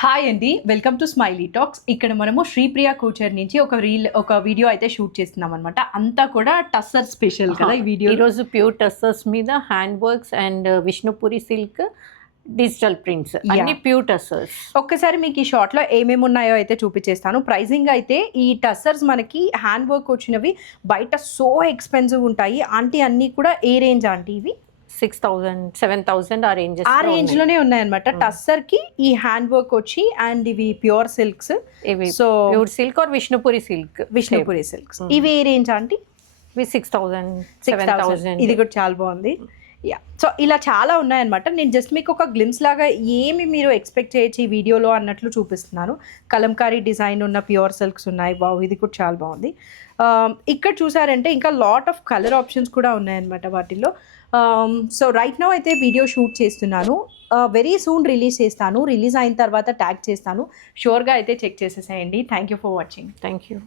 Hi అండి, welcome to smiley talks. ఇక్కడ మనము శ్రీప్రియ కూచర్ నుంచి ఒక వీడియో అయితే షూట్ చేస్తున్నాం అనమాట. అంతా కూడా టస్సర్ స్పెషల్ కదా ఈ వీడియో. ఈరోజు ప్యూర్ టస్సర్స్ మీద hand works and Vishnupuri silk digital prints అన్ని ప్యూర్ టస్సర్స్. ఒక్కసారి మీకు ఈ షార్ట్ లో ఏమేమి ఉన్నాయో అయితే చూపించేస్తాను. ప్రైజింగ్ అయితే ఈ టస్సర్స్ మనకి హ్యాండ్ వర్క్ వచ్చినవి బయట సో ఎక్స్పెన్సివ్ ఉంటాయి. ఆంటీ అన్ని కూడా ఏ రేంజ్ ఆంటీ? ఇవి 6,000 7,000 ఆ రేంజ్ లోనే ఉన్నాయన్నమాట. టస్సర్ కి ఈ హ్యాండ్ వర్క్ వచ్చి అండ్ ఇవి ప్యూర్ సిల్క్స్. ఇవి so pure silk are Vishnupuri silks. ఇవి ఏ రేంజ్ ఆంటీ? ఇవి 6,000 7,000. ఇది కూడా చాలా బాగుంది. యా, సో ఇలా చాలా ఉన్నాయన్నమాట. నేను జస్ట్ మీకు ఒక గ్లిమ్స్ లాగా ఏమి మీరు ఎక్స్పెక్ట్ చేయొచ్చు ఈ వీడియోలో అన్నట్లు చూపిస్తున్నాను. కలంకారీ డిజైన్ ఉన్న ప్యూర్ సిల్క్స్ ఉన్నాయి. బావు, ఇది కూడా చాలా బాగుంది. ఇక్కడ చూసారంటే ఇంకా లాట్ ఆఫ్ కలర్ ఆప్షన్స్ కూడా ఉన్నాయన్నమాట వాటిల్లో. సో రైట్ నౌ అయితే వీడియో షూట్ చేస్తున్నాను. వెరీ సూన్ రిలీజ్ చేస్తాను. రిలీజ్ అయిన తర్వాత ట్యాగ్ చేస్తాను. షూర్గా అయితే చెక్ చేసేసేయండి. Thank you for watching. Thank you.